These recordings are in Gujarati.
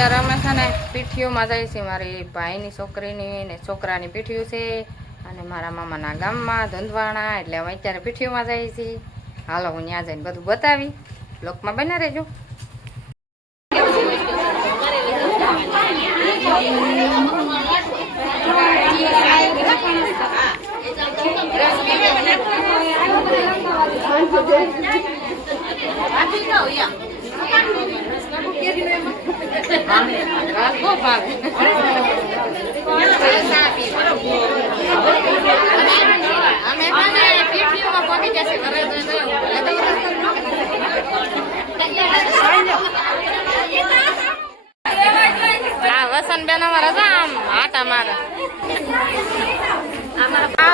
અત્યારે અમે છે ને પીઠીઓમાં જાય છે, મારી ભાઈની છોકરીની ને છોકરાની પીઠીઓ છે અને મારા મામાના ગામમાં ધંધવાણા, એટલે અમે અત્યારે પીઠીઓમાં જઈએ છીએ. હાલો હું ત્યાં જઈને બધું બતાવી, બ્લોકમાં બના રહેજો. વસન બેન અમારા છે આમ આટા મારે,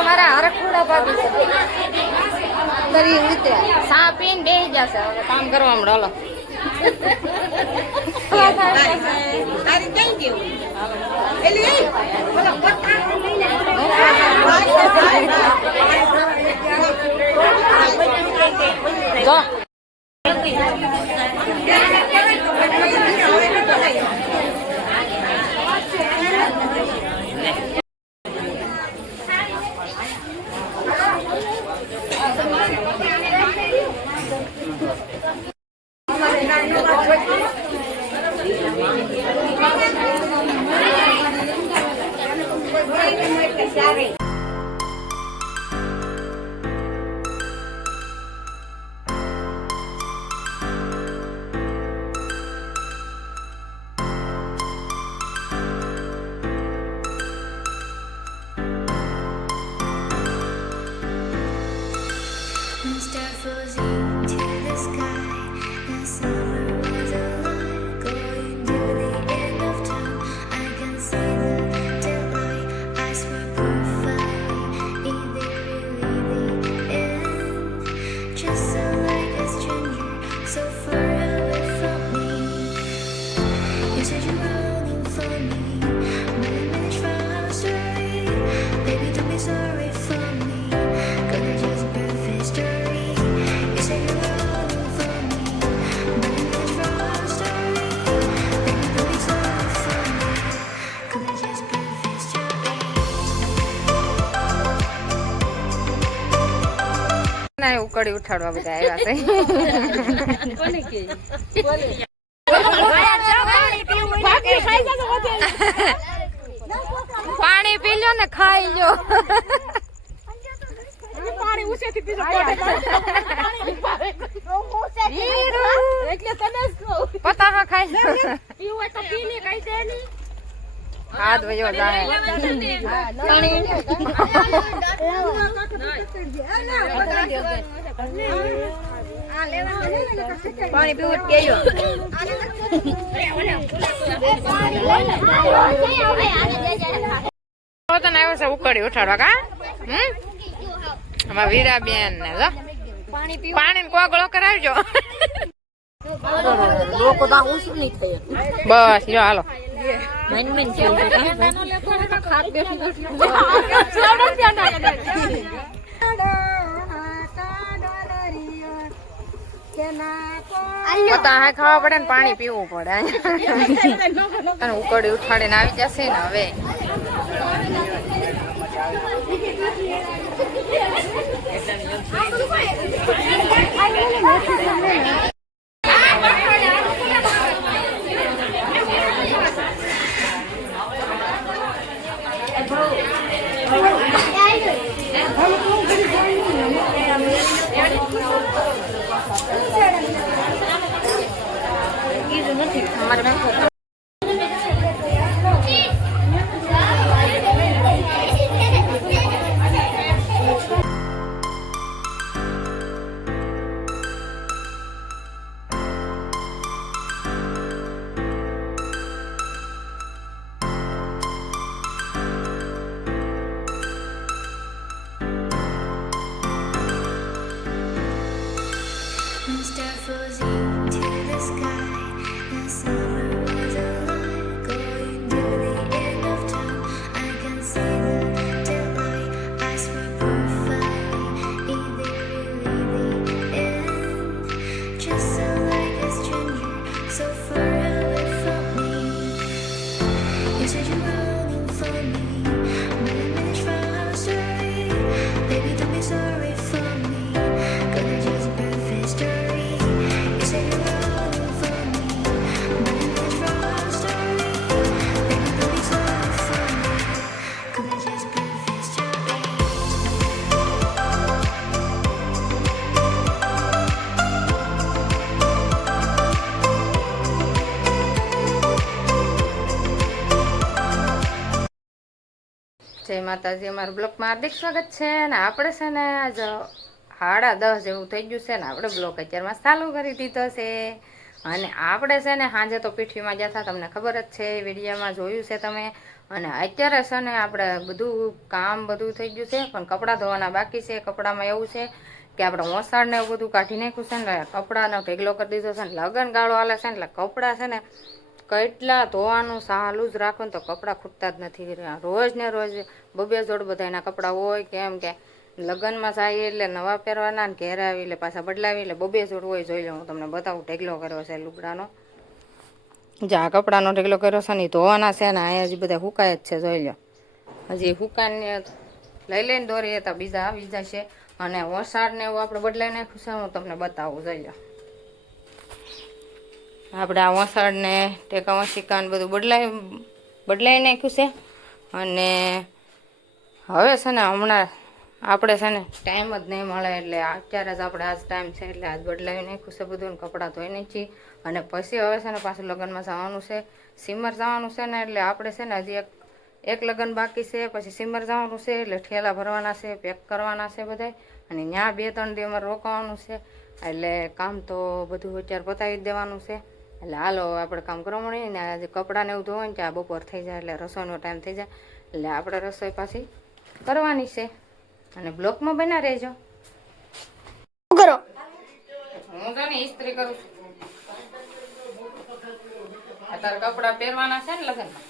મારા હરખુડા ભાભી સા પીને બેસી જશે, હવે કામ કરવા મળો. જો ઉકળી ઉઠાડવા બધા આવ્યા છે. પાણી પી લો ને ખાઈ લો. પતા ખાઈ હાથ વયો જાય. પાણી પીવું ગયો. તને આવ્યો છે ઉકળી ઉઠાડવા કા? આમાં વીરાબેન ને પાણી કોગળો કરાવજો. બસ જો હાલો. પતા ખાવા પડે ને પાણી પીવું પડે. અને ઉકળી ઉઠાડીને આવી જશે ને હવે. Just so like a stranger, so far away from me. જય માતાજી, અમારા બ્લોકમાં હાર્દિક સ્વાગત છે. ને આપણે છે ને આજ 10:30 જેવું થઈ ગયું છે ને આપણે બ્લોક અત્યારમાં ચાલુ કરી દીધો છે. અને આપણે છે ને સાંજે તો પીઠીમાં ગયા હતા, તમને ખબર જ છે, વિડીયોમાં જોયું છે તમે. અને અત્યારે છે ને આપણે બધું કામ બધું થઈ ગયું છે, પણ કપડાં ધોવાના બાકી છે. કપડામાં એવું છે કે આપણે મોસાળને એવું બધું કાઢી નાખ્યું છે ને, કપડાનો ઢેગલો કરી દીધો છે ને, લગન ગાળો હાલે છે ને, એટલે કપડાં છે ને કેટલા ધોવાનું ચાલુ જ રાખો ને તો કપડાં ખૂટતા જ નથી. રોજ ને રોજ બબે જોડ બધા એના કપડાં હોય, કેમ કે લગ્નમાં જાય એટલે નવા પહેરવાના, ને ઘેર આવી એટલે પાછા બદલાવી, એટલે બબે જોડ હોય. જોઈ લો, હું તમને બતાવું. ઢેગલો કર્યો છે લુગડાનો, જે આ કપડાનો ઢેગલો કર્યો છે ને ધોવાના છે ને, અહીંયા હજી બધા હુકાય જ છે. જોઈ લો, હજી હુકાને લઈ લઈને દોરી હતા, બીજા આવી જશે. અને વરસાદને એવું આપણે બદલાઈ નાખ્યું છે, હું તમને બતાવું. જોઈ લો, આપણે આ વસાડને ટેકા વસિકાને બધું બદલાઈ નાખ્યું છે. અને હવે છે ને હમણાં આપણે છે ને ટાઈમ જ નહીં મળે, એટલે અત્યારે જ આપણે આજ ટાઈમ છે એટલે આજ બદલાવી નાખ્યું છે બધું, ને કપડાં ધોઈ નાખી. અને પછી હવે છે ને પાછું લગ્નમાં જવાનું છે, સિમર જવાનું છે ને, એટલે આપણે છે ને હજી એક લગ્ન બાકી છે, પછી સિમર જવાનું છે, એટલે ઠેલા ભરવાના છે, પેક કરવાના છે બધા. અને ત્યાં 2-3 દી અમારે રોકાવાનું છે, એટલે કામ તો બધું અત્યારે પતાવી જ દેવાનું છે. એટલે હાલો આપણે કામ કરવા મળીએ ને, આજે કપડાને એવું ધોવાય ને ત્યાં બપોર થઈ જાય, એટલે રસોઈનો ટાઈમ થઈ જાય, એટલે આપણે રસોઈ પાછી કરવાની છે. અને બ્લોકમાં બના રહેજો. શું કરો? હું તો ને ઇસ્ત્રી કરું છું. અત્યારે કપડાં પહેરવાના છે ને લગ્નમાં,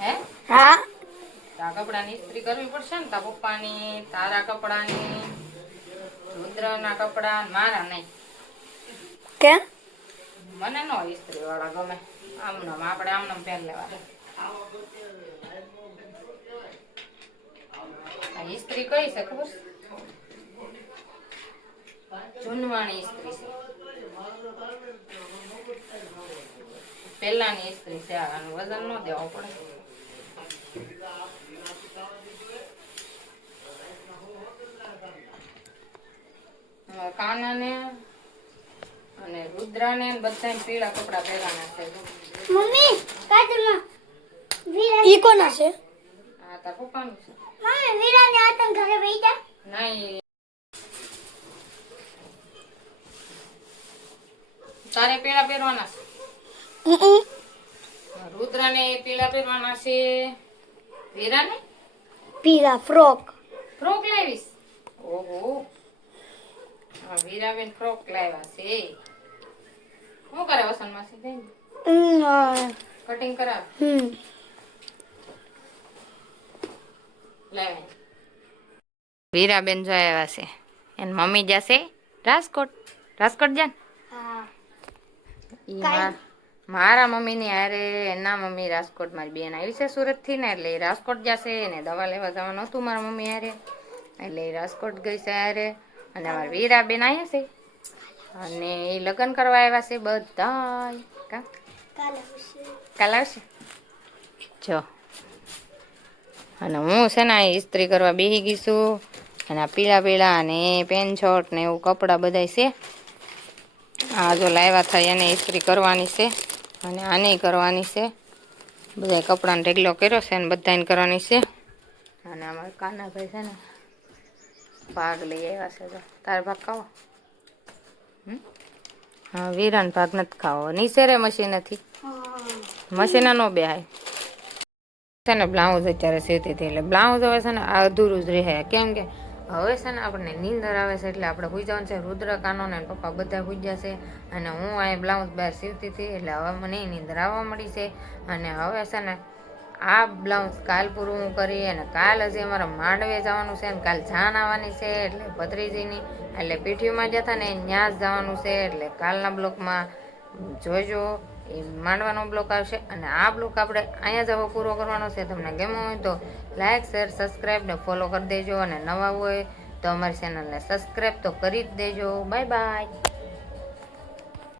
હે? હા. આ કપડાની ઇસ્ત્રી કરવી પડશે ને, તારા પપ્પાની, તારા કપડાની, રુદ્રના કપડા, મારા નહીં. કેમ? મને નો ઇસ્ત્રી વાળા ગમે, આમનામ આપણે આમનામ પહેર લેવા. આ ઇસ્ત્રી કઈ છે ખબર? જૂનવાણી ઇસ્ત્રી છે, પેલાની ઇસ્ત્રી છે. આનું વજન ન દેવો પડે. કાનાને અને રુદ્રાને બધાને પીળા કપડા પહેરવાના છે. મમ્મી કાટમાં ઈ કોના છે? આ તાર પપ્પાનું છે. મમ્મી વીરાને આતંક ઘરે બેઠા નહીં, તારે પીળા પહેરવાના છે. રુદ્રાને પીળા પહેરવાના છે, વીરાને પીળા ફ્રોક. ફ્રોક લાવીશ. ઓહો, હા વીરાબેન ફ્રોક લાવ્યા છે. શું કરે વસનમાં સીધે કટિંગ કરાવ લાવે. વીરાબેન જો આવ્યા છે, એન મમ્મી જશે રાજકોટ. રાજકોટ જા મારા મમ્મીની હારે એના મમ્મી રાજકોટ. મારી બેન આવી છે સુરતથી ને, એટલે એ રાજકોટ જશે. એને દવા લેવા જવાનું હતું મારા મમ્મી હારે, એટલે એ રાજકોટ ગઈ છે હારે. અને અમારા વીરાબેન આવ્યા છે, અને એ લગ્ન કરવા આવ્યા છે બધા. કાલે આવશે જો. અને હું છે ને ઇસ્ત્રી કરવા બેસી ગઈ છું. અને આ પીળા અને પેન્ટ શર્ટ ને એવું કપડાં બધા છે. આ જો લાવ્યા થાય એને ઇસ્ત્રી કરવાની છે, અને આને કરવાની છે. બધા કપડાનો ઢેગલો કર્યો છે ને બધાને કરવાની છે. અને અમારા કાનાભાઈ છે ને ભાગ લઈ આવ્યા છે. જો તાર ભાગ ખાવો? હા, વીરાન ભાગ નથી ખાવો. નીચે રે મશીનેથી, મશીને નો બેહાય છે ને. બ્લાઉઝ અત્યારે સીવતી હતી, એટલે બ્લાઉઝ હવે છે ને આ અધૂરું જ રહે, કેમ કે હવે છે ને આપણને નીંદર આવે છે, એટલે આપણે સુઈ જવાનું છે. રુદ્ર, કાનો ને પપ્પા બધા સુઈ ગયા છે, અને હું અહીં બ્લાઉઝ બહાર સીવતી હતી, એટલે હવે મને નીંદર આવવા મળી છે. અને હવે છે ને આ બ્લાઉઝ કાલ પૂરું હું કરી, અને કાલ હજી અમારે માંડવે જવાનું છે, ને કાલ જાન આવવાની છે, એટલે ભત્રીજીની, એટલે પીઠીમાં જતા ને ત્યાં જ જવાનું છે. એટલે કાલના બ્લોકમાં જોઈજો, એ માંડવાનો બ્લોક આવશે. અને આ બ્લોક આપણે અહીંયા જ હવે પૂરો કરવાનો છે. તમને ગમ્યો હોય તો લાઈક, શેર, સબસ્ક્રાઈબ ને ફોલો કરી દેજો. અને નવા હોય તો અમારી ચેનલને સબસ્ક્રાઈબ તો કરી જ દેજો. Bye bye.